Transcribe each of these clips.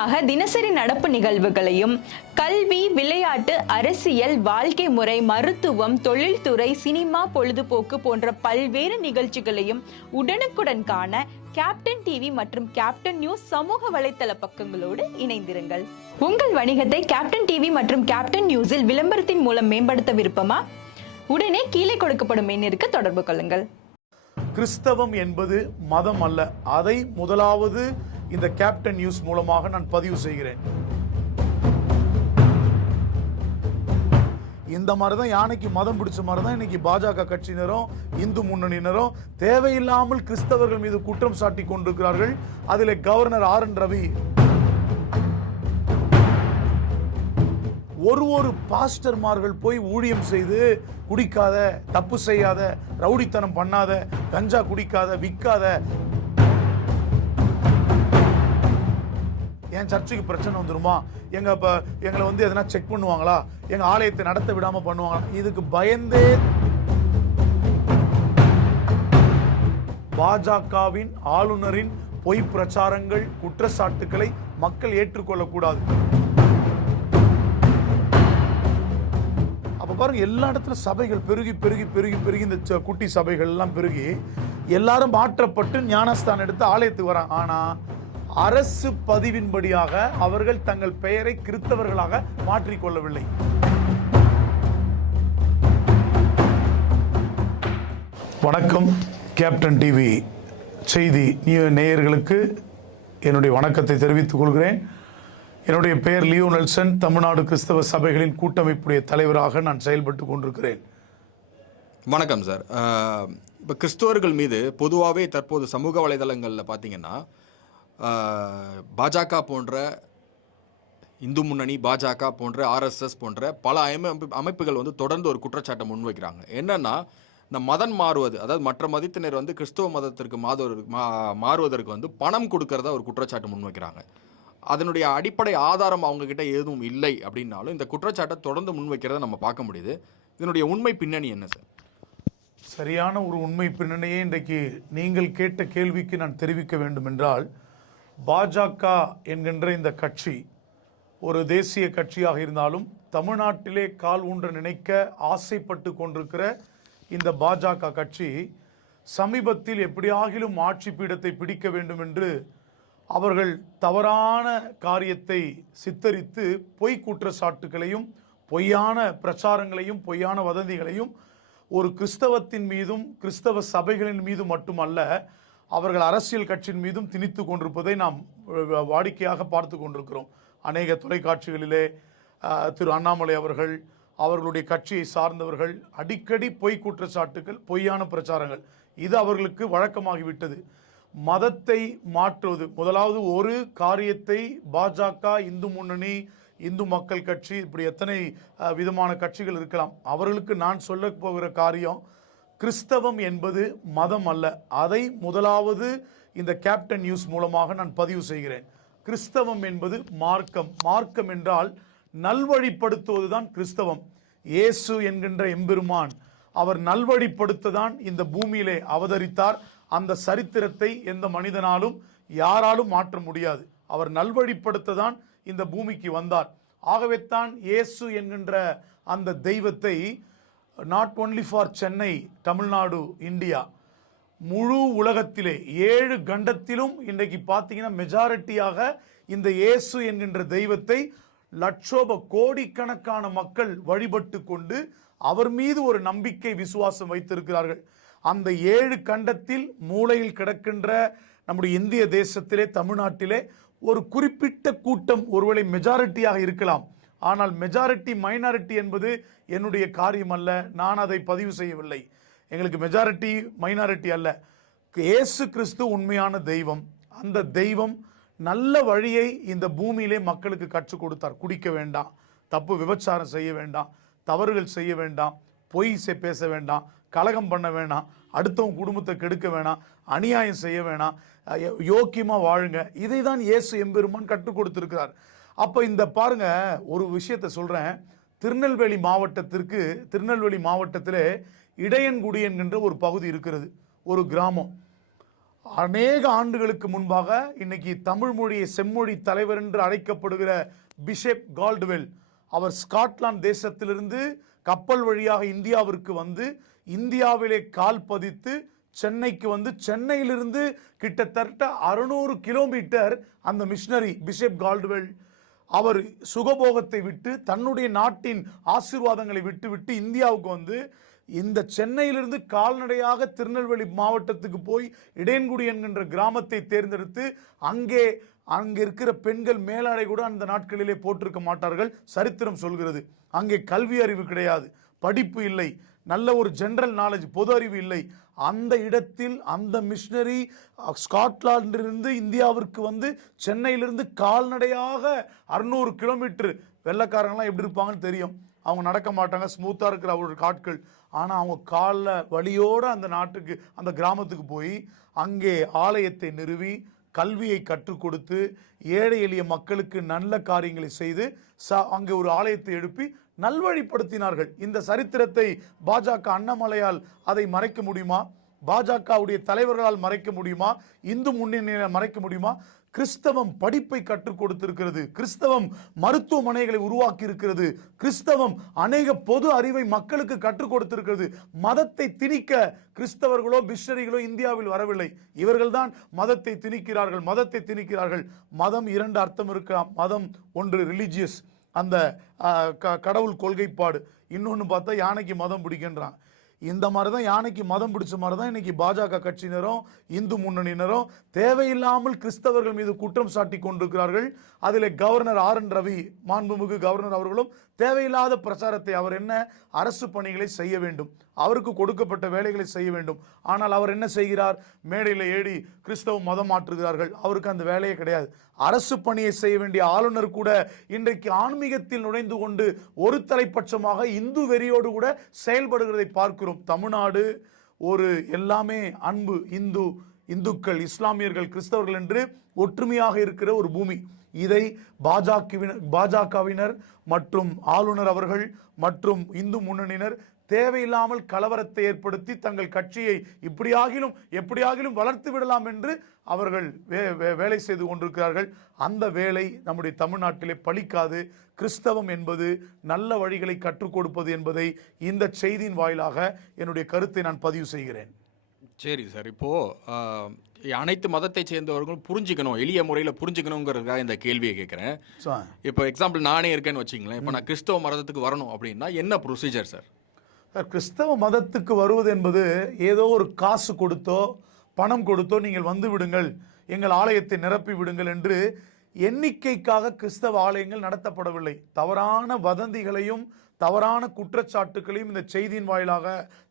முக்கியமாக தினசரி நடப்பு நிகழ்வுகளையும் கல்வி, விளையாட்டு, அரசியல், வாழ்க்கை முறை, மருத்துவம், தொழில்துறை, சினிமா, பொழுதுபோக்கு போன்ற பல்வேறு நிகழ்ச்சிகளையும் உடனுக்குடன் காண கேப்டன் டிவி மற்றும் கேப்டன் நியூஸ் சமூக வலைத்தள பக்கங்களோடு இணைந்திருங்கள். உங்கள் வணிகத்தை கேப்டன் டிவி மற்றும் கேப்டன் நியூஸில் விளம்பரத்தின் மூலம் மேம்படுத்த விருப்பமா? உடனே கீழே கொடுக்கப்படும் எண்ணிற்கு தொடர்பு கொள்ளுங்கள். கிறிஸ்தவம் என்பது மதம் அல்ல. அதை முதலாவது இந்த கேப்டன் நியூஸ் மூலமாக நான் பதிவு செய்கிறேன். இந்த மாதிரிதான் யானைக்கு மதம் பிடிச்ச மாதிரிதான் இன்னைக்கு பாஜக கட்சியினரும் இந்து முன்னணியினரும் தேவையில்லாமல் கிறிஸ்தவர்கள் மீது குற்றம் சாட்டி கொண்டிருக்கிறார்கள். அதில் கவர்னர் RN ரவி ஒரு பாஸ்டர்மார்கள் போய் ஊழியம் செய்து குடிக்காத, தப்பு செய்யாத, ரவுடித்தனம் பண்ணாத, கஞ்சா குடிக்காத, விற்காத. என் சர்ச்சுக்கு பிரச்சனை வந்துருமா, எங்களை எதனா செக் பண்ணுவாங்களா, எங்க ஆலயத்தை நடத்த விடாம பண்ணுவாங்களா, இதுக்கு பயந்தே பாஜகவின் ஆளுநரின் பொய் பிரச்சாரங்கள், குற்றச்சாட்டுக்களை மக்கள் ஏற்றுக்கொள்ளக்கூடாது. பாருங்க, எல்லா இடத்துல சபைகள் பெருகி பெருகி பெருகி பெருகி இந்த குட்டி சபைகள் எல்லாம் பெருகி எல்லாரும் மாற்றப்பட்டு ஞானஸ்தானம் எடுத்து ஆலயத்துக்கு வராங்க. ஆனா அரசு பதிவின்படியாக அவர்கள் தங்கள் பெயரை கிறிஸ்தவர்களாக மாற்றிக்கொள்ளவில்லை. வணக்கம். கேப்டன் டிவி செய்தி நேயர்களுக்கு என்னுடைய வணக்கத்தை தெரிவித்துக் கொள்கிறேன். என்னுடைய பெயர் லியோ நெல்சன். தமிழ்நாடு கிறிஸ்தவ சபைகளின் கூட்டமைப்புடைய தலைவராக நான் செயல்பட்டு கொண்டிருக்கிறேன். வணக்கம் சார். இப்போ கிறிஸ்தவர்கள் மீது பொதுவாகவே தற்போது சமூக வலைதளங்களில் பார்த்தீங்கன்னா பாஜக போன்ற, இந்து முன்னணி, பாஜக போன்ற, RSS போன்ற பல அமைப்புகள் தொடர்ந்து ஒரு குற்றச்சாட்டை முன்வைக்கிறாங்க. என்னன்னா, இந்த மதம் மாறுவது, அதாவது மற்ற மதத்தினர் கிறிஸ்தவ மதத்திற்கு மாறுவதற்கு பணம் கொடுக்கறதா ஒரு குற்றச்சாட்டு முன்வைக்கிறாங்க. அதனுடைய அடிப்படை ஆதாரம் அவங்க கிட்ட எதுவும் இல்லை அப்படின்னாலும் இந்த குற்றச்சாட்டை தொடர்ந்து முன்வைக்கிறத நம்ம பார்க்க முடியுது. இதனுடைய உண்மை பின்னணி என்ன சார்? சரியான ஒரு உண்மை பின்னணியே இன்றைக்கு நீங்கள் கேட்ட கேள்விக்கு நான் தெரிவிக்க வேண்டும் என்றால், பாஜக என்கின்ற இந்த கட்சி ஒரு தேசிய கட்சியாக இருந்தாலும் தமிழ்நாட்டிலே கால் ஊன்ற நினைக்க ஆசைப்பட்டு கொண்டிருக்கிற இந்த பாஜக கட்சி சமீபத்தில் எப்படியாகிலும் ஆட்சி பீடத்தை பிடிக்க வேண்டும் என்று அவர்கள் தவறான காரியத்தை சித்தரித்து பொய் குற்றச்சாட்டுகளையும், பொய்யான பிரச்சாரங்களையும், பொய்யான வதந்திகளையும் ஒரு கிறிஸ்தவத்தின் மீதும் கிறிஸ்தவ சபைகளின் மீதும் மட்டுமல்ல, அவர்கள் அரசியல் கட்சியின் மீதும் திணித்து கொண்டிருப்பதை நாம் வாடிக்கையாக பார்த்து கொண்டிருக்கிறோம். அநேக தொலைக்காட்சிகளிலே திரு அண்ணாமலை அவர்கள், அவர்களுடைய கட்சியை சார்ந்தவர்கள் அடிக்கடி பொய் குற்றச்சாட்டுகள், பொய்யான பிரச்சாரங்கள், இது அவர்களுக்கு வழக்கமாகிவிட்டது. மதத்தை மாற்றுவது, முதலாவது ஒரு காரியத்தை பாஜக, இந்து முன்னணி, இந்து மக்கள் கட்சி, இப்படி எத்தனை விதமான கட்சிகள் இருக்கலாம், அவர்களுக்கு நான் சொல்ல போகிற காரியம், கிறிஸ்தவம் என்பது மதம் அல்ல. அதை முதலாவது இந்த கேப்டன் நியூஸ் மூலமாக நான் பதிவு செய்கிறேன். கிறிஸ்தவம் என்பது மார்க்கம். மார்க்கம் என்றால் நல்வழிப்படுத்துவதுதான் கிறிஸ்தவம். இயேசு என்கின்ற எம்பெருமான் அவர் நல்வழிப்படுத்ததான் இந்த பூமியிலே அவதரித்தார். அந்த சரித்திரத்தை எந்த மனிதனாலும் யாராலும் மாற்ற முடியாது. அவர் நல்வழிப்படுத்ததான் இந்த பூமிக்கு வந்தார். ஆகவே தான் இயேசு என்கின்ற அந்த தெய்வத்தை not only for Chennai, Tamil Nadu, India, முழு உலகத்திலே 7 கண்டத்திலும் இன்றைக்கு பார்த்தீங்கன்னா மெஜாரிட்டியாக இந்த இயேசு என்கின்ற தெய்வத்தை லட்சோப கோடிக்கணக்கான மக்கள் வழிபட்டு கொண்டு அவர் மீது ஒரு நம்பிக்கை, விசுவாசம் வைத்திருக்கிறார்கள். அந்த 7 கண்டத்தில் மூலையில் கிடக்கின்ற நம்முடைய இந்திய தேசத்திலே, தமிழ்நாட்டிலே ஒரு குறிப்பிட்ட கூட்டம் ஒருவேளை மெஜாரிட்டியாக இருக்கலாம். ஆனால் மெஜாரிட்டி மைனாரிட்டி என்பது என்னுடைய காரியம் அல்ல. நான் அதை பதிவு செய்யவில்லை. எங்களுக்கு மெஜாரிட்டி மைனாரிட்டி அல்ல. இயேசு கிறிஸ்து உண்மையான தெய்வம். அந்த தெய்வம் நல்ல வழியை இந்த பூமியிலே மக்களுக்கு கற்றுக் கொடுத்தார். குடிக்க வேண்டாம், தப்பு விபச்சாரம் செய்ய வேண்டாம், தவறுகள் செய்ய வேண்டாம், பொய் பேச வேண்டாம், கலகம் பண்ண வேணாம், அடுத்தவங்க குடும்பத்தை கெடுக்க வேணாம், அநியாயம் செய்ய வேணாம், யோக்கியமா வாழுங்க. இதை தான் இயேசு எம்பெருமான் கற்றுக் கொடுத்திருக்கிறார். அப்ப இந்த பாருங்க, ஒரு விஷயத்தை சொல்றேன். திருநெல்வேலி மாவட்டத்திலே இடையன்குடி என்கின்ற ஒரு பகுதி இருக்கிறது, ஒரு கிராமம். அநேக ஆண்டுகளுக்கு முன்பாக இன்னைக்கு தமிழ் மொழியை செம்மொழி தலைவர் என்று அழைக்கப்படுகிற பிஷப் கால்டுவெல், அவர் ஸ்காட்லாந்து தேசத்திலிருந்து கப்பல் வழியாக இந்தியாவிற்கு வந்து இந்தியாவிலே கால் பதித்து சென்னைக்கு வந்து சென்னையிலிருந்து கிட்டத்தட்ட 600 கிலோமீட்டர் அந்த மிஷனரி பிஷப் கால்டுவெல் அவர் சுகபோகத்தை விட்டு தன்னுடைய நாட்டின் ஆசீர்வாதங்களை விட்டு இந்தியாவுக்கு வந்து இந்த சென்னையிலிருந்து கால்நடையாக திருநெல்வேலி மாவட்டத்துக்கு போய் இடையன்குடி என்கின்ற கிராமத்தை தேர்ந்தெடுத்து அங்கே இருக்கிற பெண்கள் மேலாடை கூட அந்த நாட்களிலே போட்டிருக்க மாட்டார்கள். சரித்திரம் சொல்கிறது. அங்கே கல்வி அறிவு கிடையாது, படிப்பு இல்லை, நல்ல ஒரு ஜெனரல் நாலேஜ், பொது அறிவு இல்லை. அந்த இடத்தில் அந்த மிஷனரி ஸ்காட்லாந்திலிருந்து இந்தியாவிற்கு வந்து சென்னையிலிருந்து கால்நடையாக 600 கிலோமீட்டர். வெள்ளைக்காரங்களாம் எப்படி இருப்பாங்கன்னு தெரியும். அவங்க நடக்க மாட்டாங்க, ஸ்மூத்தாக இருக்கிற ஒரு காட்கள். ஆனால் அவங்க காலில் வலியோடு அந்த நாட்டுக்கு அந்த கிராமத்துக்கு போய் அங்கே ஆலயத்தை நிறுவி கல்வியை கற்றுக் கொடுத்து ஏழை எளிய மக்களுக்கு நல்ல காரியங்களை செய்து அங்கே ஒரு ஆலயத்தை எழுப்பி நல்வழிப்படுத்தினார்கள். இந்த சரித்திரத்தை பாஜக அண்ணாமலையால் அதை மறைக்க முடியுமா? பாஜகவுடைய தலைவர்களால் மறைக்க முடியுமா? இந்து முன்னணியால் மறைக்க முடியுமா? கிறிஸ்தவம் படிப்பை கற்றுக் கொடுத்திருக்கிறது. கிறிஸ்தவம் மருத்துவமனைகளை உருவாக்கி இருக்கிறது. கிறிஸ்தவம் அநேக பொது அறிவை மக்களுக்கு கற்றுக் கொடுத்திருக்கிறது. மதத்தை திணிக்க கிறிஸ்தவர்களோ மிஷனரிகளோ இந்தியாவில் வரவில்லை. இவர்கள் தான் மதத்தை திணிக்கிறார்கள். மதம் 2 அர்த்தம் இருக்கலாம். மதம் ஒன்று ரிலிஜியஸ், அந்த கடவுள் கொள்கைப்பாடு. இன்னொன்று பார்த்தா யானைக்கு மதம் பிடிக்கின்றான். இந்த மாதிரி தான் யானைக்கு மதம் பிடிச்ச மாதிரி தான் இன்னைக்கு பாஜக கட்சியினரும் இந்து முன்னணியினரும் தேவையில்லாமல் கிறிஸ்தவர்கள் மீது குற்றம் சாட்டி கொண்டிருக்கிறார்கள். அதில் கவர்னர் RN ரவி, மாண்புமிகு கவர்னர் அவர்களும் தேவையில்லாத பிரச்சாரத்தை, அவர் என்ன அரசு பணிகளை செய்ய வேண்டும், அவருக்கு கொடுக்கப்பட்ட வேலைகளை செய்ய வேண்டும். ஆனால் அவர் என்ன செய்கிறார்? மேடையில் ஏடி கிறிஸ்தவ மதம் மாற்றுகிறார்கள். அவருக்கு அந்த வேலையே கிடையாது. அரசு பணியை செய்ய வேண்டிய ஆளுநர் கூட இன்றைக்கு ஆன்மீகத்தில் நுழைந்து கொண்டு ஒரு தலைப்பட்சமாக இந்து வெறியோடு கூட செயல்படுகிறதை பார்க்கிறோம். தமிழ்நாடு ஒரு எல்லாமே அன்பு, இந்துக்கள், இஸ்லாமியர்கள், கிறிஸ்தவர்கள் என்று ஒற்றுமையாக இருக்கிற ஒரு பூமி. இதை பாஜகவினர் மற்றும் ஆளுநர் அவர்கள் மற்றும் இந்து முன்னணியினர் தேவையில்லாமல் கலவரத்தை ஏற்படுத்தி தங்கள் கட்சியை எப்படியாகிலும் வளர்த்து விடலாம் என்று அவர்கள் வேலை செய்து கொண்டிருக்கிறார்கள். அந்த வேலை நம்முடைய தமிழ்நாட்டிலே பலிக்காது. கிறிஸ்தவம் என்பது நல்ல வழிகளை கற்றுக் கொடுப்பது என்பதை இந்த செய்தியின் வாயிலாக என்னுடைய கருத்தை நான் பதிவு செய்கிறேன். சரி சார், இப்போது அனைத்து மதத்தை சேர்ந்தவர்களும் புரிஞ்சுக்கணும், எளிய முறையில் புரிஞ்சுக்கணுங்கிறதுக்காக இந்த கேள்வியை கேட்குறேன். இப்போ எக்ஸாம்பிள் நானே இருக்கேன்னு வச்சுங்களேன். இப்போ நான் கிறிஸ்தவ மதத்துக்கு வரணும் அப்படின்னா என்ன ப்ரொசீஜர் சார்? கிறிஸ்தவ மதத்துக்கு வருவது என்பது ஏதோ ஒரு காசு கொடுத்தோ பணம் கொடுத்தோ நீங்கள் வந்து விடுங்கள், எங்கள் ஆலயத்தை நிரப்பி விடுங்கள் என்று எண்ணிக்கைக்காக கிறிஸ்தவ ஆலயங்கள் நடத்தப்படவில்லை. தவறான வதந்திகளையும் தவறான குற்றச்சாட்டுகளையும் இந்த செய்தியின் வாயிலாக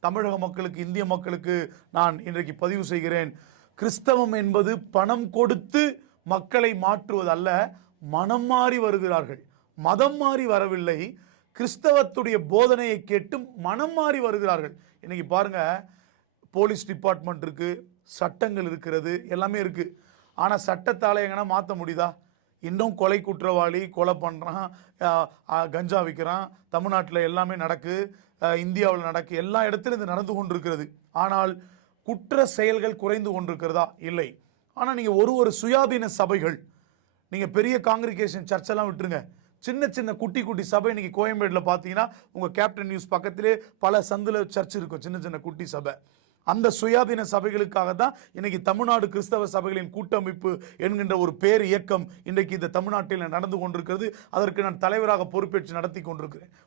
தமிழக மக்களுக்கு, இந்திய மக்களுக்கு நான் இன்றைக்கு பதிவு செய்கிறேன். கிறிஸ்தவம் என்பது பணம் கொடுத்து மக்களை மாற்றுவது அல்ல. மனம் மாறி வருகிறார்கள், மதம் மாறி வரவில்லை. கிறிஸ்தவத்துடைய போதனையை கேட்டு மனம் மாறி வருகிறார்கள். இன்னைக்கு பாருங்க, போலீஸ் டிபார்ட்மெண்ட் இருக்கு, சட்டங்கள் இருக்கிறது, எல்லாமே இருக்கு. ஆனால் சட்டத்தால் எங்கன்னா மாற்ற முடியுதா? இன்னும் கொலை குற்றவாளி கொலை பண்ணுறான், கஞ்சா விற்கிறான், தமிழ்நாட்டில் எல்லாமே நடக்கு, இந்தியாவில் நடக்கு, எல்லா இடத்திலும் இது நடந்து கொண்டிருக்கிறது. ஆனால் குற்ற செயல்கள் குறைந்து கொண்டிருக்கிறதா? இல்லை. ஆனால் நீங்கள் ஒரு சுயாதீன சபைகள், நீங்கள் பெரிய காங்கிரிகேஷன் சர்ச்செல்லாம் விட்டுருங்க, சின்ன குட்டி சபை இன்னைக்கு கோயம்பேடுல பார்த்தீங்கன்னா உங்கள் கேப்டன் நியூஸ் பக்கத்திலே பல சந்தில் சர்ச் இருக்கும், சின்ன குட்டி சபை. அந்த சுயாதீன சபைகளுக்காக தான் இன்னைக்கு தமிழ்நாடு கிறிஸ்தவ சபைகளின் கூட்டமைப்பு என்கின்ற ஒரு பேர் இயக்கம் இன்றைக்கு இந்த தமிழ்நாட்டில் நடந்து கொண்டிருக்கிறது. அதற்கு நான் தலைவராக பொறுப்பேற்று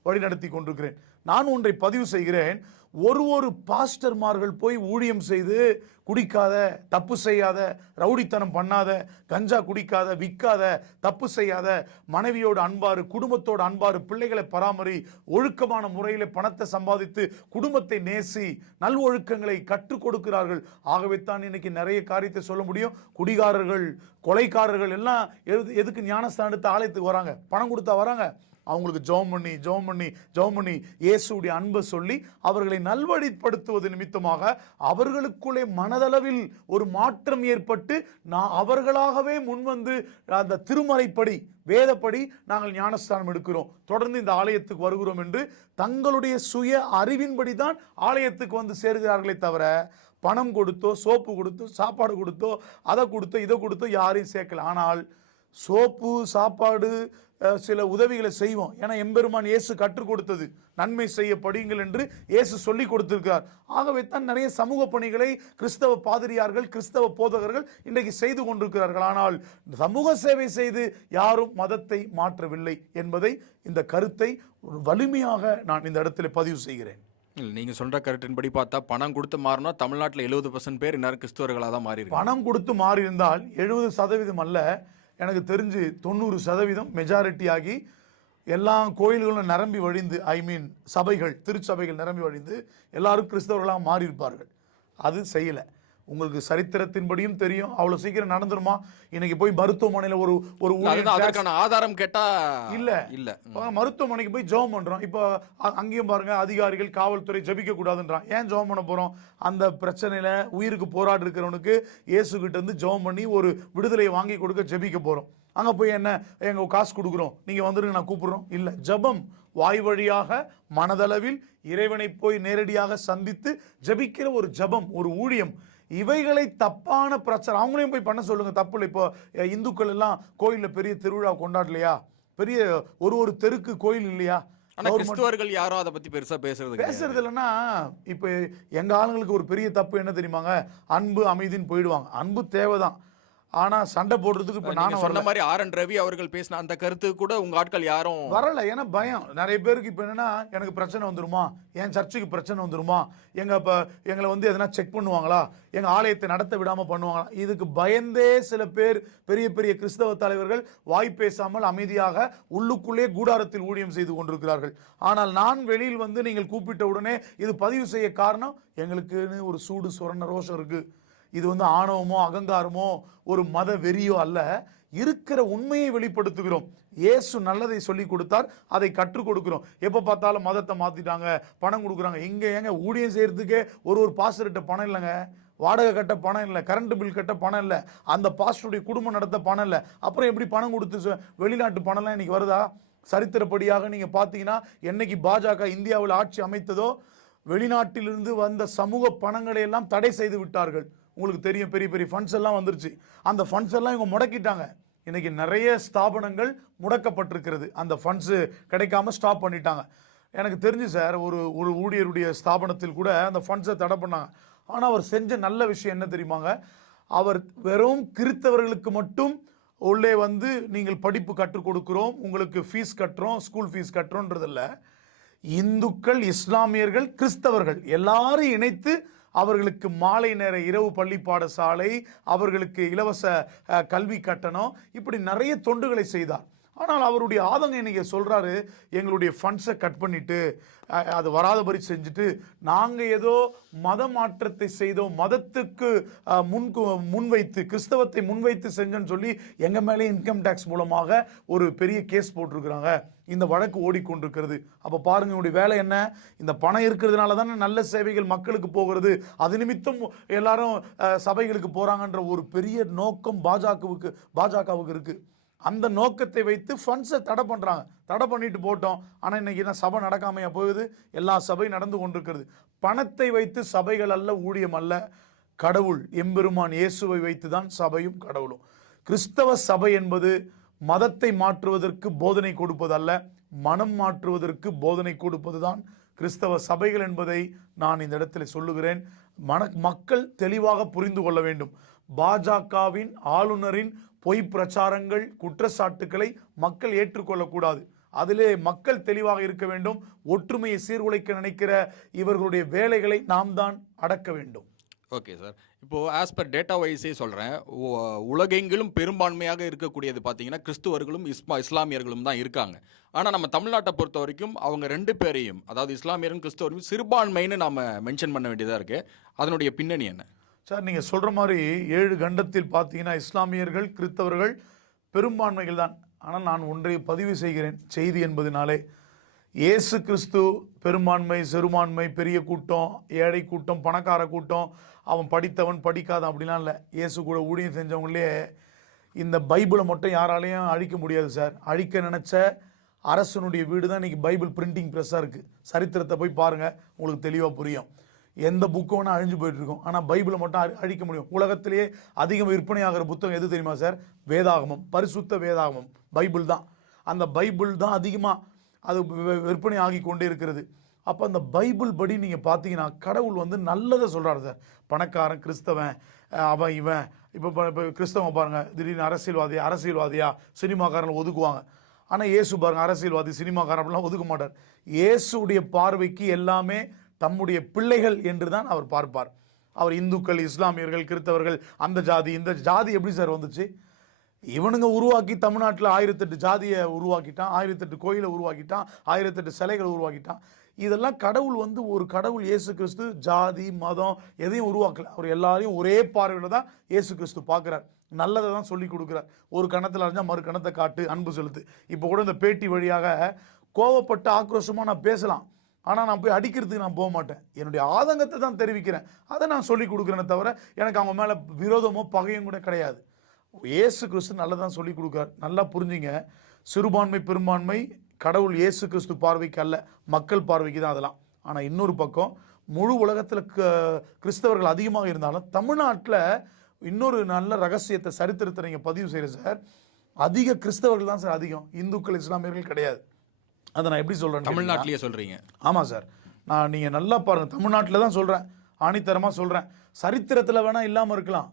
வழி நடத்தி கொண்டிருக்கிறேன். நான் ஒன்றை பதிவு செய்கிறேன். ஒரு பாஸ்டர்மார்கள் போய் ஊழியம் செய்து குடிக்காத, தப்பு செய்யாத, ரவுடித்தனம் பண்ணாத, கஞ்சா குடிக்காத, விற்காத, தப்பு செய்யாத, மனைவியோடு அன்பாரு, குடும்பத்தோடு அன்பாரு, பிள்ளைகளை பராமரி, ஒழுக்கமான முறையில் பணத்தை சம்பாதித்து குடும்பத்தை நேசி, நல்வொழுக்கங்களை கற்றுக் கொடுக்கிறார்கள். ஆகவே தான் இன்னைக்கு நிறைய காரியத்தை சொல்ல முடியும். குடிகாரர்கள், கொலைக்காரர்கள் எல்லாம் எதுக்கு ஞானஸ்தானத்து ஆலயத்துக்கு வராங்க? பணம் கொடுத்தா வராங்க. அவங்களுக்கு ஜெபம் பண்ணி இயேசுடைய அன்பை சொல்லி அவர்களை நல்வழிப்படுத்துவது நிமித்தமாக அவர்களுக்குள்ளே மனதளவில் ஒரு மாற்றம் ஏற்பட்டு அவர்களாகவே முன்வந்து அந்த திருமறைப்படி, வேதப்படி நாங்கள் ஞானஸ்தானம் எடுக்கிறோம், தொடர்ந்து இந்த ஆலயத்துக்கு வருகிறோம் என்று தங்களுடைய சுய அறிவின்படி தான் ஆலயத்துக்கு வந்து சேர்கிறார்களே தவிர பணம் கொடுத்தோ, சோப்பு கொடுத்தோ, சாப்பாடு கொடுத்தோ, அதை கொடுத்தோ, இதை கொடுத்தோ யாரையும் சேர்க்கல. ஆனால் சோப்பு, சாப்பாடு, சில உதவிகளை செய்வோம். ஏன்னா எம்பெருமான் இயேசு கற்றுக் கொடுத்தது நன்மை செய்ய படியுங்கள் என்று இயேசு சொல்லி கொடுத்திருக்கிறார். ஆகவே தான் நிறைய சமூக பணிகளை கிறிஸ்தவ பாதிரியார்கள், கிறிஸ்தவ போதகர்கள் இன்றைக்கு செய்து கொண்டிருக்கிறார்கள். ஆனால் சமூக சேவை செய்து யாரும் மதத்தை மாற்றவில்லை என்பதை, இந்த கருத்தை வலிமையாக நான் இந்த இடத்துல பதிவு செய்கிறேன். நீங்க சொல்ற கருத்தின்படி பார்த்தா பணம் கொடுத்து மாறினா தமிழ்நாட்டில் 70% பேர் இந்நேரம் கிறிஸ்தவர்களாக தான் மாறி பணம் கொடுத்து மாறி இருந்தால் 70% அல்ல, எனக்கு தெரிஞ்சு 90% மெஜாரிட்டி ஆகி எல்லா கோயில்களும் நிரம்பி வழிந்து, சபைகள், திருச்சபைகள் நிரம்பி வழிந்து எல்லாரும் கிறிஸ்தவர்களாக மாறி இருப்பார்கள். அது செய்யலை. உங்களுக்கு சரித்திரத்தின்படியும் தெரியும். அவ்வளோ சீக்கிரம் நடந்துருமா? இன்னைக்கு போய் மருத்துவமனையில் ஒரு அதற்கான ஆதாரம் கேட்டா இல்ல மருத்துவமனைக்கு போய் ஜெபம் பண்றோம். இப்போ அங்கேயும் பாருங்க, அதிகாரிகள், காவல்துறை ஜெபிக்க கூடாதுன்றான். ஏன் ஜெபம் பண்ண போறோம்? அந்த பிரச்சனையில உயிருக்கு போராடி இருக்கிறவனுக்கு இயேசு கிட்ட இருந்து ஜெபம் பண்ணி ஒரு விடுதலையை வாங்கி கொடுக்க ஜெபிக்க போறோம். அங்க போய் என்ன, எங்க காசு கொடுக்குறோம், நீங்க வந்துருங்க, நான் கூப்பிடுறோம். இல்ல, ஜெபம் வாய் வழியாக மனதளவில் இறைவனை போய் நேரடியாக சந்தித்து ஜெபிக்கிற ஒரு ஜெபம், ஒரு ஊழியம். இவைகளை தப்பான பிரச்சாரம் அவங்களையும் போய் பண்ண சொல்லுங்க, தப்பு இல்லை. இப்போ இந்துக்கள் எல்லாம் கோயிலில் பெரிய திருவிழா கொண்டாடலையா? பெரிய ஒரு தெருக்கு கோயில் இல்லையா? கிறிஸ்தவர்கள் யாரும் அதை பத்தி பெருசா பேசுறது இல்லைன்னா, இப்போ எங்க ஆளுங்களுக்கு ஒரு பெரிய தப்பு என்ன தெரியுமாங்க? அன்பு அமைதின்னு போயிடுவாங்க. அன்பு தேவைதான், ஆனா சண்டை போடுறதுக்கு இப்ப நான் சொன்ன மாதிரி ஆர்.என். ரவி அவர்கள் பேசின அந்த கருத்து கூட உங்க ஆட்கள் யாரும் வரல. ஏன்னா பயம். நிறைய பேருக்கு இப்ப என்னன்னா, எனக்கு பிரச்சனை வந்துருமா, என் சர்ச்சுக்கு பிரச்சனை வந்துருமா, எங்களை எதனா செக் பண்ணுவாங்களா, எங்க ஆலயத்தை நடத்த விடாம பண்ணுவாங்களா, இதுக்கு பயந்தே சில பேர், பெரிய பெரிய கிறிஸ்தவ தலைவர்கள் வாய் பேசாமல் அமைதியாக உள்ளுக்குள்ளே கூடாரத்தில் ஊழியம் செய்து கொண்டிருக்கிறார்கள். ஆனால் நான் வெளியில் நீங்கள் கூப்பிட்ட உடனே இது பதிவு செய்ய காரணம், எங்களுக்குன்னு ஒரு சூடு சொரண ரோஷம் இருக்கு. இது ஆணவமோ அகங்காரமோ ஒரு மத வெறியோ அல்ல, இருக்கிற உண்மையை வெளிப்படுத்துகிறோம். இயேசு நல்லதை சொல்லி கொடுத்தார், அதை கற்றுக் கொடுக்கிறோம். எப்ப பார்த்தாலும் மதத்தை மாத்திட்டாங்க, பணம் கொடுக்குறாங்க. ஏங்க ஊழியம் செய்யறதுக்கே ஒரு பாஸ்டர்கிட்ட பணம் இல்லைங்க, வாடகை கட்ட பணம் இல்லை, கரண்ட் பில் கட்ட பணம் இல்லை, அந்த பாஸ்டருடைய குடும்பம் நடத்த பணம் இல்லை. அப்புறம் எப்படி பணம் கொடுத்து வெளிநாட்டு பணம்லாம் இன்னைக்கு வருதா? சரித்திரப்படியாக நீங்க பாத்தீங்கன்னா, என்னைக்கு பாஜக இந்தியாவில் ஆட்சி அமைத்ததோ வெளிநாட்டிலிருந்து வந்த சமூக பணங்களை எல்லாம் தடை செய்து விட்டார்கள். உங்களுக்கு தெரியும், பெரிய பெரிய ஃபண்ட்ஸ் எல்லாம் வந்துருச்சு. அந்த ஃபண்ட்ஸ் எல்லாம் இவங்க முடக்கிட்டாங்க. இன்னைக்கு நிறைய ஸ்தாபனங்கள் முடக்கப்பட்டிருக்கிறது. அந்த ஃபண்ட்ஸ் கிடைக்காம ஸ்டாப் பண்ணிட்டாங்க. எனக்கு தெரிஞ்சு சார், ஒரு ஊழியருடைய ஸ்தாபனத்தில் கூட அந்த ஃபண்ட்ஸை தடை பண்ணாங்க. ஆனால் அவர் செஞ்ச நல்ல விஷயம் என்ன தெரியுமாங்க? அவர் வெறும் கிறிஸ்தவர்களுக்கு மட்டும் உள்ளே நீங்கள் படிப்பு கற்றுக் கொடுக்கிறோம், உங்களுக்கு ஃபீஸ் கட்டுறோம், ஸ்கூல் ஃபீஸ் கட்டுறோன்றதில்ல, இந்துக்கள், இஸ்லாமியர்கள், கிறிஸ்தவர்கள் எல்லாரும் இணைத்து அவர்களுக்கு மாலை நேர இரவு பள்ளி பாடசாலை, அவர்களுக்கு இலவச கல்வி கட்டணம், இப்படி நிறைய தொண்டுகளை செய்தார். ஆனால் அவருடைய ஆதங்கம் இன்னைக்கு சொல்றாரு, எங்களுடைய ஃபண்ட்ஸை கட் பண்ணிட்டு அது வராதபடி செஞ்சுட்டு நாங்கள் ஏதோ மத மாற்றத்தை செய்தோம், மதத்துக்கு முன்வைத்து, கிறிஸ்தவத்தை முன்வைத்து செஞ்சோன்னு சொல்லி எங்கள் மேலே இன்கம் டேக்ஸ் மூலமாக ஒரு பெரிய கேஸ் போட்டிருக்கிறாங்க. இந்த வழக்கு ஓடிக்கொண்டிருக்கிறது. அப்போ பாருங்க, இவருடைய வேலை என்ன? இந்த பணம் இருக்கிறதுனால தானே நல்ல சேவைகள் மக்களுக்கு போகிறது, அது நிமித்தம் எல்லாரும் சபைகளுக்கு போறாங்கன்ற ஒரு பெரிய நோக்கம் பாஜகவுக்கு இருக்கு. அந்த நோக்கத்தை வைத்து ஃபண்ட்ஸை தடை பண்ணுறாங்க. தடை பண்ணிட்டு போட்டோம். ஆனால் இன்னைக்கு என்ன சபை நடக்காமையா போகுது? எல்லா சபை நடந்து கொண்டிருக்கிறது. பணத்தை வைத்து சபைகள் அல்ல, ஊழியம் அல்ல, கடவுள் எம்பெருமான் இயேசுவை வைத்து தான் சபையும் கடவுளும். கிறிஸ்தவ சபை என்பது மதத்தை மாற்றுவதற்கு போதனை கொடுப்பது அல்ல, மனம் மாற்றுவதற்கு போதனை கொடுப்பது தான் கிறிஸ்தவ சபைகள் என்பதை நான் இந்த இடத்துல சொல்லுகிறேன். மக்கள் தெளிவாக புரிந்து கொள்ள வேண்டும். பாஜகவின் ஆளுநரின் பொய் பிரச்சாரங்கள், குற்றச்சாட்டுக்களை மக்கள் ஏற்றுக்கொள்ளக்கூடாது. அதிலே மக்கள் தெளிவாக இருக்க வேண்டும். ஒற்றுமையை சீர்குலைக்க நினைக்கிற இவர்களுடைய வேலைகளை நாம் தான் அடக்க வேண்டும். ஓகே சார், இப்போது ஆஸ் பர் டேட்டா வைஸே சொல்கிறேன், உலகெங்கிலும் பெரும்பான்மையாக இருக்கக்கூடியது பார்த்தீங்கன்னா கிறிஸ்துவர்களும் இஸ்லாமியர்களும் தான் இருக்காங்க. ஆனால் நம்ம தமிழ்நாட்டை பொறுத்த வரைக்கும் அவங்க ரெண்டு பேரையும், அதாவது இஸ்லாமியரும் கிறிஸ்துவரும் சிறுபான்மைன்னு நம்ம மென்ஷன் பண்ண வேண்டியதாக இருக்குது. அதனுடைய பின்னணி என்ன சார்? நீங்கள் சொல்கிற மாதிரி 7 கண்டத்தில் பார்த்தீங்கன்னா இஸ்லாமியர்கள், கிறிஸ்தவர்கள் பெரும்பான்மைகள் தான். ஆனால் நான் ஒன்றை பதிவு செய்கிறேன், செய்தி என்பதனாலே, இயேசு கிறிஸ்து பெரும்பான்மை, சிறுபான்மை, பெரிய கூட்டம், ஏழை கூட்டம், பணக்கார கூட்டம், அவன் படித்தவன் படிக்காதவன் அப்படிலாம் இல்லை. இயேசு கூட ஊழியம் செஞ்சவங்களே இந்த பைபிளை மட்டும் யாராலையும் அழிக்க முடியாது சார். அழிக்க நினச்ச அரசனுடைய வீடு தான் இன்றைக்கி பைபிள் பிரிண்டிங் ப்ரெஸ்ஸாக இருக்குது. சரித்திரத்தை போய் பாருங்கள், உங்களுக்கு தெளிவாக புரியும். எந்த புக்கு வேணால் அழிஞ்சு போயிட்டு இருக்கும். ஆனால் பைபிளை மட்டும் அழிக்க முடியும். உலகத்திலேயே அதிகம் விற்பனையாகிற புத்தகம் எது தெரியுமா சார்? வேதாகமம், பரிசுத்த வேதாகமம், பைபிள் தான். அந்த பைபிள் தான் அதிகமாக அது விற்பனை ஆகி கொண்டே இருக்கிறது. அப்போ அந்த பைபிள் படி நீங்கள் பார்த்தீங்கன்னா கடவுள் வந்து நல்லதை சொல்கிறாரு சார். பணக்காரன், கிறிஸ்தவன், அவன் இவன். இப்போ கிறிஸ்தவன் பாருங்கள், திடீர்னு அரசியல்வாதியா சினிமாக்காரன் ஒதுக்குவாங்க. ஆனால் இயேசு பாருங்கள், அரசியல்வாதி சினிமாக்காரன் அப்படிலாம் ஒதுக்க மாட்டார். இயேசுடைய பார்வைக்கு எல்லாமே தம்முடைய பிள்ளைகள் என்று தான் அவர் பார்ப்பார். அவர் இந்துக்கள், இஸ்லாமியர்கள், கிறிஸ்தவர்கள், அந்த ஜாதி இந்த ஜாதி எப்படி சார் வந்துச்சு? இவனுங்க உருவாக்கி தமிழ்நாட்டில் 1008 ஜாதியை உருவாக்கிட்டான், 1008 கோயிலை உருவாக்கிட்டான், 1008 சிலைகளை உருவாக்கிட்டான். இதெல்லாம் கடவுள் வந்து ஒரு கடவுள் இயேசு கிறிஸ்து ஜாதி மதம் எதையும் உருவாக்கல. அவர் எல்லாரையும் ஒரே பார்வையில் தான் இயேசு கிறிஸ்து பார்க்குறார். நல்லதை தான் சொல்லி கொடுக்குறார். ஒரு கணத்தில் அறிஞ்சால் மறு கணத்தை காட்டு, அன்பு செலுத்து. இப்போ கூட இந்த பேட்டி வழியாக கோவப்பட்டு ஆக்ரோஷமாக நான் பேசலாம், ஆனால் நான் போய் அடிக்கிறதுக்கு நான் போக மாட்டேன். என்னுடைய ஆதங்கத்தை தான் தெரிவிக்கிறேன், அதை நான் சொல்லி கொடுக்குறேனே தவிர எனக்கு அவங்க மேலே விரோதமோ பகையும் கூட கிடையாது. இயேசு கிறிஸ்து நல்லதான் சொல்லி கொடுக்குறார். நல்லா புரிஞ்சுங்க. சிறுபான்மை பெரும்பான்மை கடவுள் இயேசு கிறிஸ்து பார்வைக்கு அல்ல, மக்கள் பார்வைக்கு தான் அதெல்லாம். ஆனால் இன்னொரு பக்கம் முழு உலகத்தில் கிறிஸ்தவர்கள் அதிகமாக இருந்தாலும் தமிழ்நாட்டில் இன்னொரு நல்ல ரகசியத்தை, சரித்திரத்தை நீங்கள் பதிவு செய்கிற சார். அதிக கிறிஸ்தவர்கள் தான் சார் அதிகம், இந்துக்கள் இஸ்லாமியர்கள் கிடையாது. அதை நான் எப்படி சொல்கிறேன்? தமிழ்நாட்டிலேயே சொல்கிறீங்க? ஆமாம் சார். நீங்கள் நல்லா பாருங்கள், தமிழ்நாட்டில் தான் சொல்கிறேன், ஆணித்தரமாக சொல்கிறேன். சரித்திரத்தில் வேணால் இல்லாமல் இருக்கலாம்,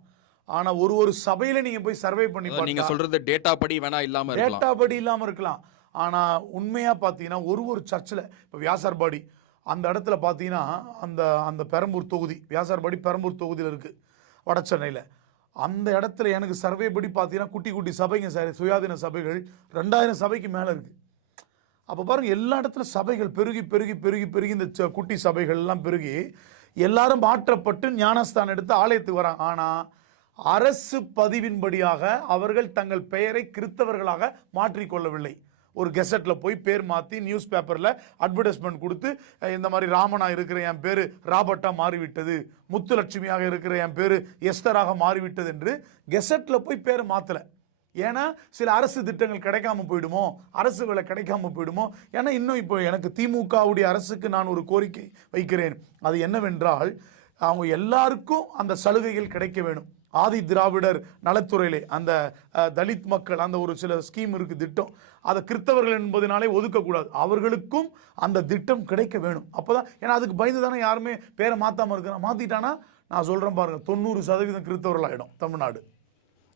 ஆனால் ஒரு சபையில் நீங்கள் போய் சர்வே பண்ணி நீங்கள் சொல்கிறது டேட்டா படி வேணால் இல்லாமல் டேட்டா படி இல்லாமல் இருக்கலாம். ஆனால் உண்மையாக பார்த்தீங்கன்னா ஒரு சர்ச்சில் இப்போ வியாசார்பாடி அந்த இடத்துல பார்த்தீங்கன்னா அந்த பெரம்பூர் தொகுதி, வியாசார்பாடி பெரம்பூர் தொகுதியில் இருக்குது, வட சென்னையில். அந்த இடத்துல எனக்கு சர்வே படி பார்த்தீங்கன்னா குட்டி குட்டி சபைங்க சார், சுயாதீன சபைகள் 2000 சபைக்கு மேலே இருக்குது. அப்போ பாருங்கள், எல்லா இடத்துல சபைகள் பெருகி பெருகி பெருகி பெருகி இந்த குட்டி சபைகள் எல்லாம் பெருகி எல்லாரும் மாற்றப்பட்டு ஞானஸ்தானம் எடுத்து ஆலயத்துக்கு வராங்க. ஆனால் அரசு பதிவின்படியாக அவர்கள் தங்கள் பெயரை கிறிஸ்தவர்களாக மாற்றிக்கொள்ளவில்லை. ஒரு கெசட்டில் போய் பேர் மாற்றி நியூஸ் பேப்பரில் அட்வர்டைஸ்மெண்ட் கொடுத்து, இந்த மாதிரி ராமனாக இருக்கிற என் பேர் ராபர்ட்டாக மாறிவிட்டது, முத்துலட்சுமியாக இருக்கிற என் பேர் எஸ்தராக மாறிவிட்டது என்று கெசட்டில் போய் பேர் மாற்றலை. ஏன்னா சில அரசு திட்டங்கள் கிடைக்காம போயிடுமோ, அரசு வேலை கிடைக்காம போயிடுமோ. ஏன்னா இன்னும் இப்போ எனக்கு திமுகவுடைய அரசுக்கு நான் ஒரு கோரிக்கை வைக்கிறேன். அது என்னவென்றால், அவங்க எல்லாருக்கும் அந்த சலுகைகள் கிடைக்க வேணும். ஆதி திராவிடர் நலத்துறையிலே அந்த தலித் மக்கள் அந்த ஒரு சில ஸ்கீம் இருக்கு, திட்டம், அதை கிறிஸ்தவர்கள் என்பதனாலே ஒதுக்கக்கூடாது. அவர்களுக்கும் அந்த திட்டம் கிடைக்க வேணும். அப்போதான், ஏன்னா அதுக்கு பயந்து தானே யாருமே பேரை மாற்றாமல் இருக்கிறான். மாற்றிட்டானா நான் சொல்கிறேன் பாருங்கள், 90% கிறிஸ்தவர்கள் ஆகிடும் தமிழ்நாடு.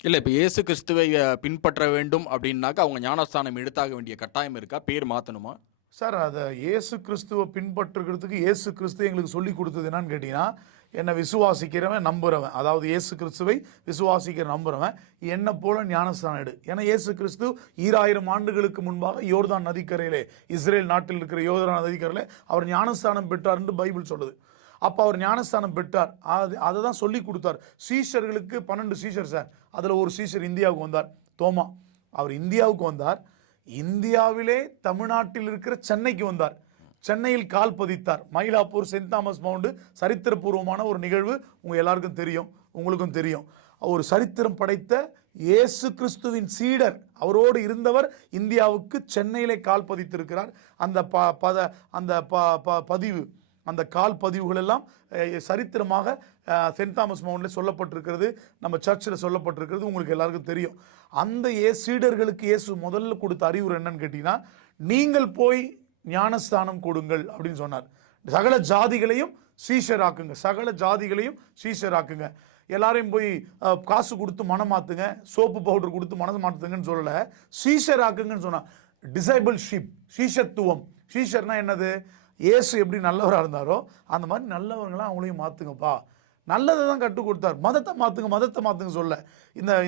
இல்லை, இப்போ இயேசு கிறிஸ்துவை பின்பற்ற வேண்டும் அப்படின்னாக்கா அவங்க ஞானஸ்தானம் எடுத்தாக வேண்டிய கட்டாயம் இருக்கா? பேர் மாற்றணுமா சார்? அதை இயேசு கிறிஸ்துவை பின்பற்றுறதுக்கு இயேசு கிறிஸ்து எங்களுக்கு சொல்லி கொடுத்தது என்னன்னு கேட்டிங்கன்னா, என்னை விசுவாசிக்கிறவன் நம்புகிறவன், அதாவது இயேசு கிறிஸ்துவை விசுவாசிக்கிற நம்புகிறவன் என்னை போல ஞானஸ்தானம் எடு. ஏன்னா இயேசு கிறிஸ்து 2000 ஆண்டுகளுக்கு முன்பாக யோர்தான் நதிக்கரையிலே, இஸ்ரேல் நாட்டில் இருக்கிற யோர்தான் நதிக்கரையிலே அவர் ஞானஸ்தானம் பெற்றார் என்று பைபிள் சொல்லுது. அப்போ அவர் ஞானஸ்தானம் பெற்றார், அதை தான் சொல்லி கொடுத்தார். சீஷர்களுக்கு 12 சீஷர் சார். அதில் ஒரு சீஷர் இந்தியாவுக்கு வந்தார், தோமா. அவர் இந்தியாவுக்கு வந்தார், இந்தியாவிலே தமிழ்நாட்டில் இருக்கிற சென்னைக்கு வந்தார், சென்னையில் கால் பதித்தார். மயிலாப்பூர் சென்ட் தாமஸ் மவுண்டு சரித்திரபூர்வமான ஒரு நிகழ்வு, உங்கள் எல்லாருக்கும் தெரியும், உங்களுக்கும் தெரியும். ஒரு சரித்திரம் படைத்த இயேசு கிறிஸ்துவின் சீடர், அவரோடு இருந்தவர் இந்தியாவுக்கு சென்னையிலே கால் பதித்திருக்கிறார். அந்த பதிவு, அந்த கால் பதிவுகள் எல்லாம் சரித்திரமாக சென்ட் தாமஸ் மவுண்டில் சொல்லப்பட்டிருக்கிறது, நம்ம சர்ச்சில் சொல்லப்பட்டிருக்கிறது, உங்களுக்கு எல்லாருக்கும் தெரியும். அந்த சீடர்களுக்கு இயேசு முதல்ல கொடுத்த அறிவுரை என்னன்னு கேட்டீங்கன்னா, நீங்கள் போய் ஞானஸ்தானம் கொடுங்கள் அப்படின்னு சொன்னார். சகல ஜாதிகளையும் சீஷராக்குங்க, சகல ஜாதிகளையும் சீஷராக்குங்க. எல்லாரையும் போய் காசு கொடுத்து மனம் மாற்றுங்க, சோப்பு பவுடர் கொடுத்து மனம் மாற்றுங்கன்னு சொல்லலை, சீஷராக்குங்கன்னு சொன்னார். டிசைபிள்ஷிப், சீஷத்துவம். சீஷர்னா என்னது? இயேசு எப்படி நல்லவராக இருந்தாரோ அந்த மாதிரி நல்லவர்களாக அவங்களையும் மாற்றுங்கப்பா. நல்லதை தான் கற்றுக் கொடுத்தார். மதத்தை மாற்றுங்க சொல்ல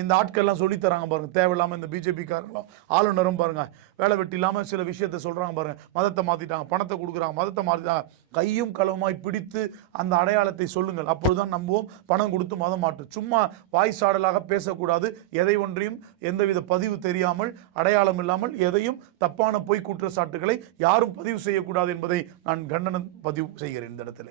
இந்த ஆட்கள்லாம் சொல்லித்தராங்க பாருங்கள். தேவையில்லாமல் இந்த பிஜேபிக்காரங்களும் ஆளுநரும் பாருங்கள், வேலை வெட்டி இல்லாமல் சில விஷயத்தை சொல்கிறாங்க பாருங்கள். மதத்தை மாற்றிட்டாங்க, பணத்தை கொடுக்குறாங்க, மதத்தை மாற்றிட்டாங்க. கையும் களவுமாய் பிடித்து அந்த அடையாளத்தை சொல்லுங்கள், அப்பொழுதுதான் நம்புவோம். பணம் கொடுத்து மதம் மாற்று. சும்மா வாய்ச்சாடலாக பேசக்கூடாது. எதை ஒன்றையும் எந்தவித பதிவு தெரியாமல், அடையாளம் இல்லாமல் எதையும் தப்பான பொய் குற்றச்சாட்டுகளை யாரும் பதிவு செய்யக்கூடாது என்பதை நான் கண்டனம் பதிவு செய்கிறேன் இந்த இடத்துல.